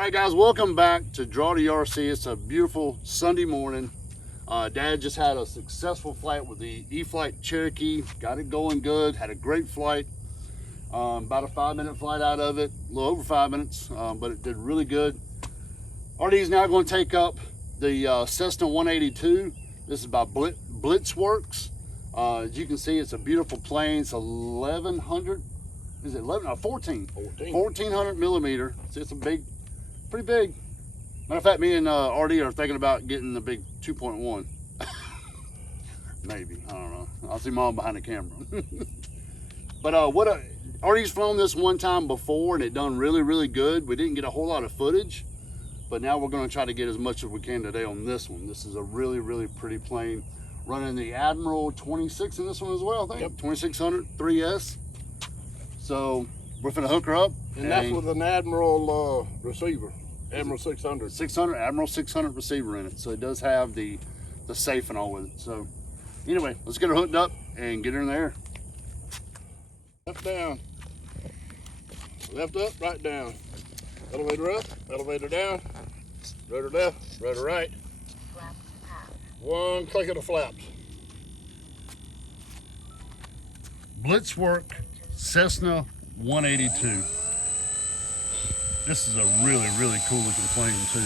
All right, guys, welcome back to DRAWDY RC. It's a beautiful Sunday morning. Dad just had a successful flight with the E-Flight Cherokee. Got it going good, had a great flight. About a 5-minute flight out of it, a little over 5 minutes, but it did really good. RD is now going to take up the Cessna 182. This is by BlitzWorks. As you can see, it's a beautiful plane. It's 1100, is it 11? No, 1400 millimeter. So it's a big, pretty big. Matter of fact, me and RD are thinking about getting the big 2.1. Maybe, I don't know. I'll see Mom behind the camera. But RD's flown this one time before and it done really, really good. We didn't get a whole lot of footage, but now we're going to try to get as much as we can today on this one. This is a really, really pretty plane. Running the Admiral 26 in this one as well, I think. Yep. 2600 3S. So we're finna hook her up. And that's with an Admiral receiver. Admiral 600. 600, Admiral 600 receiver in it. So it does have the safe and all with it. So anyway, let's get her hooked up and get her in the air. Left down. Left up, right down. Elevator up, elevator down. Rudder left, rudder right. One click of the flaps. BlitzWorks Cessna 182. This is a really, really cool looking plane too.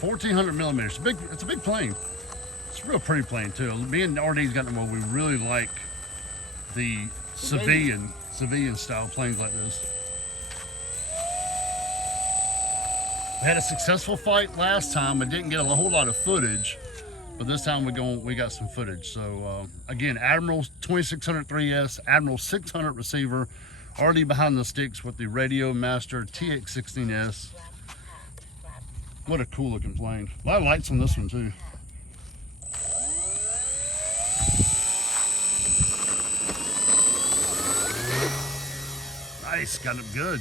.1400 millimeters. It's a big plane. It's a real pretty plane too. Me and RD's got them where we really like the civilian style planes like this. We had a successful flight last time. I didn't get a whole lot of footage, but this time we got some footage. So again, Admiral 2600 3S, Admiral 600 receiver, already behind the sticks with the Radio Master TX16S. What a cool looking plane. A lot of lights on this one too. Nice, got it good.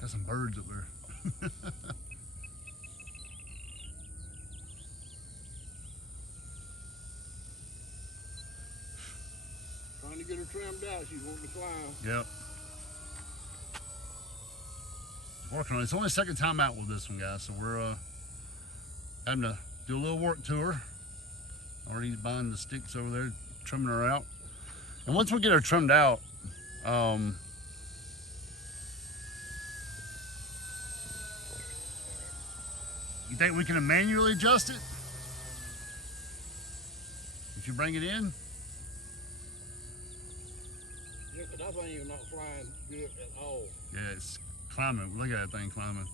Got some birds up there. Trying to get her trimmed out. She's wanting to climb. Yep. Working on it. It's only the second time out with this one, guys. So we're having to do a little work to her. Already buying the sticks over there, trimming her out. And once we get her trimmed out, you think we can manually adjust it? If you bring it in? Yeah, but that thing is not flying good at all. Yeah, it's climbing. Look at that thing climbing.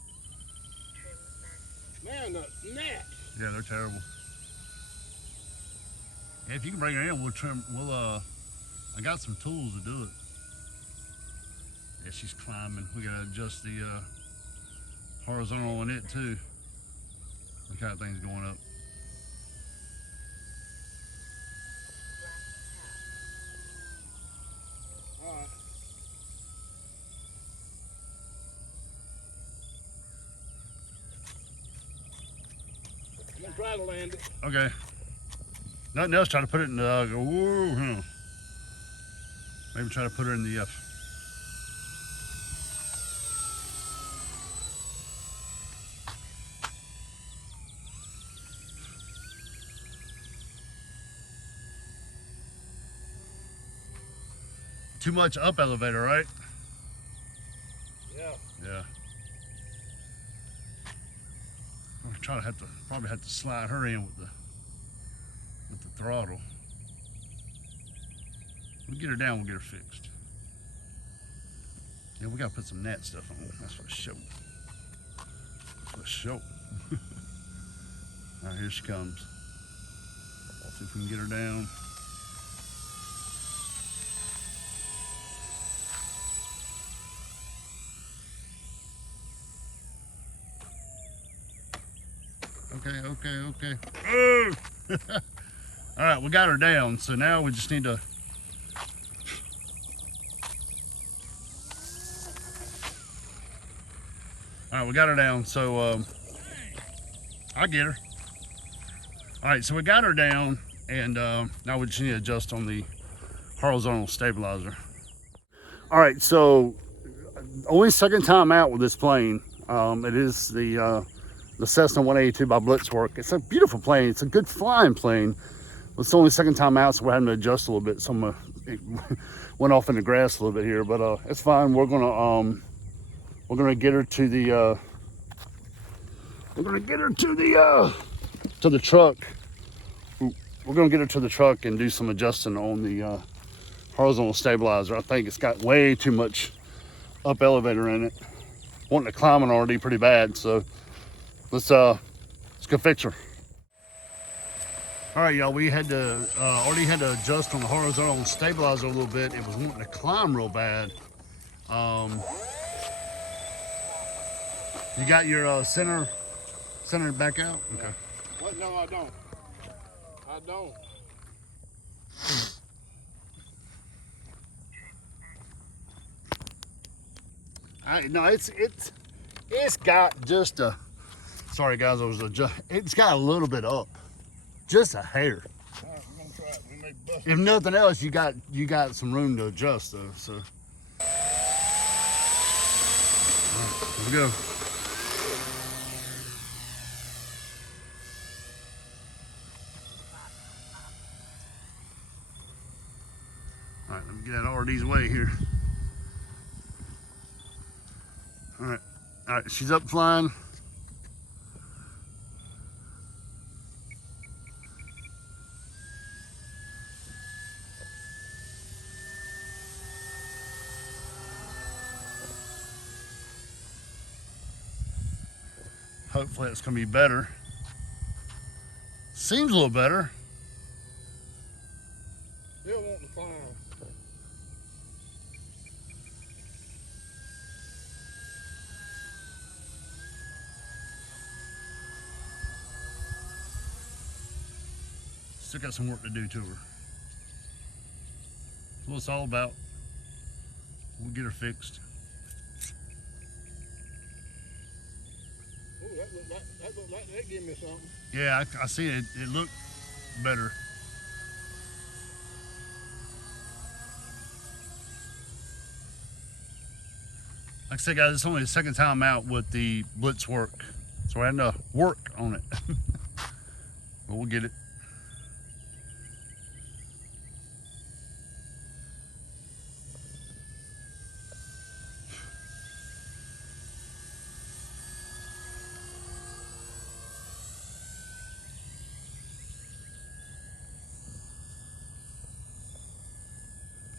Man, the gnats. Yeah, they're terrible. Yeah, if you can bring her in, we'll trim. I got some tools to do it. Yeah, she's climbing. We gotta adjust the horizontal on it too. Look how that thing's going up. All right. I'm gonna try to land it. Okay. Nothing else. Try to put it in the. Go. Whoa. Maybe try to put her in the. Too much up elevator, right? Yeah. Yeah. We'll probably have to slide her in with the throttle. We'll get her down, we'll get her fixed. Yeah, we gotta put some net stuff on. That's for sure. For sure. All right, here she comes. See if we can get her down. Okay. Oh! All right, we got her down. So now we just need to. All right, we got her down. So I get her. All right, so we got her down, and now we just need to adjust on the horizontal stabilizer. All right, so only second time out with this plane. It is the Cessna 182 by BlitzWorks. It's a beautiful plane. It's a good flying plane. It's the only second time out, so we're having to adjust a little bit. So it went off in the grass a little bit here, but it's fine. We're gonna get her to the to the truck. We're gonna get her to the truck and do some adjusting on the horizontal stabilizer. I think it's got way too much up elevator in it. Wanting to climb an already pretty bad, so let's go fix her. All right, y'all, we had to already had to adjust on the horizontal stabilizer a little bit. It was wanting to climb real bad. You got your center back out? Okay. What? No, I don't. I don't. No, it's got just a. Sorry guys, it's got a little bit up, just a hair. All right, we're gonna try it. We may bust If nothing else, you got some room to adjust though. So all right, here we go. All right, let me get out of RD's way here. All right, she's up flying. Hopefully it's gonna be better. Seems a little better. Still want to climb. Still got some work to do to her. That's what it's all about. We'll get her fixed. Ooh, that looked like that gave me something. Yeah, I see it. It looked better. Like I said, guys, it's only the second time out with the BlitzWorks, so we're having to work on it. But we'll get it.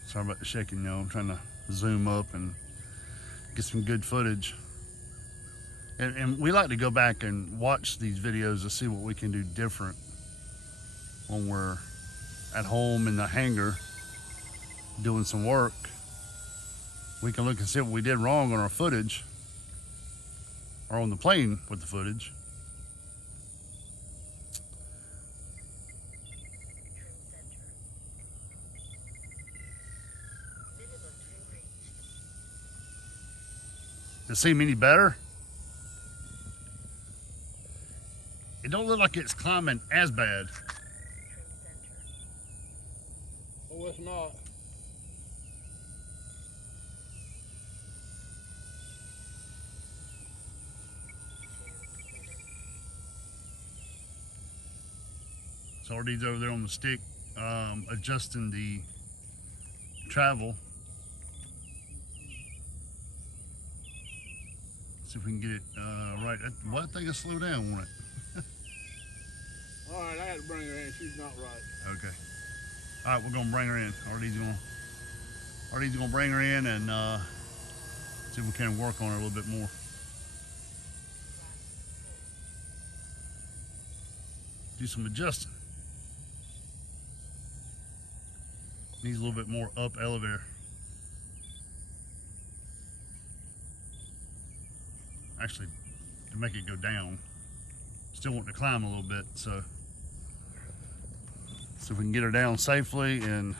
Sorry about the shaking, y'all. I'm trying to zoom up and get some good footage. And we like to go back and watch these videos to see what we can do different when we're at home in the hangar doing some work. We can look and see what we did wrong on our footage or on the plane with the footage. Does it seem any better? It don't look like it's climbing as bad. Oh, it's not. So RD's over there on the stick, adjusting the travel. See if we can get it right. Well, I think it'll slow down, won't it? All right, I had to bring her in. She's not right. Okay. All right, we're gonna bring her in. RD's gonna RD's gonna bring her in and see if we can work on her a little bit more. Do some adjusting. Needs a little bit more up elevator. Actually, to make it go down. Still want to climb a little bit, so see if we can get her down safely and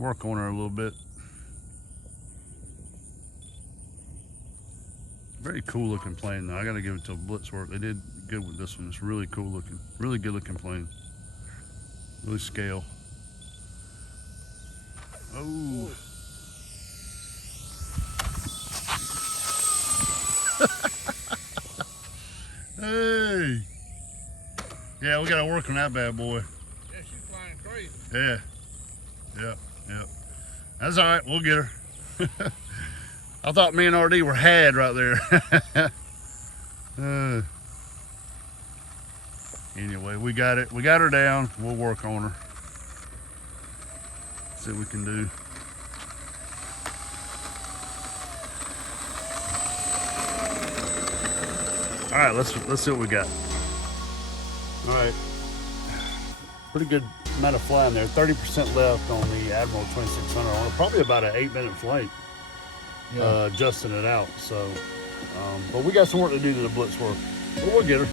work on her a little bit. Very cool looking plane though. I gotta give it to BlitzWorks. They did good with this one. It's really cool looking, really good looking plane. Really scale. Oh. Hey. Yeah, we gotta work on that bad boy. Yeah, she's flying crazy. Yeah. Yep. Yep. That's all right. We'll get her. I thought me and RD were had right there. Anyway, we got it. We got her down. We'll work on her. See what we can do. All right, let's see what we got. All right, pretty good amount of flying there. 30% left on the Admiral 2600 on it. Probably about an 8-minute flight. Yeah. Adjusting it out. So, but we got some work to do to the BlitzWorks. But we'll get her.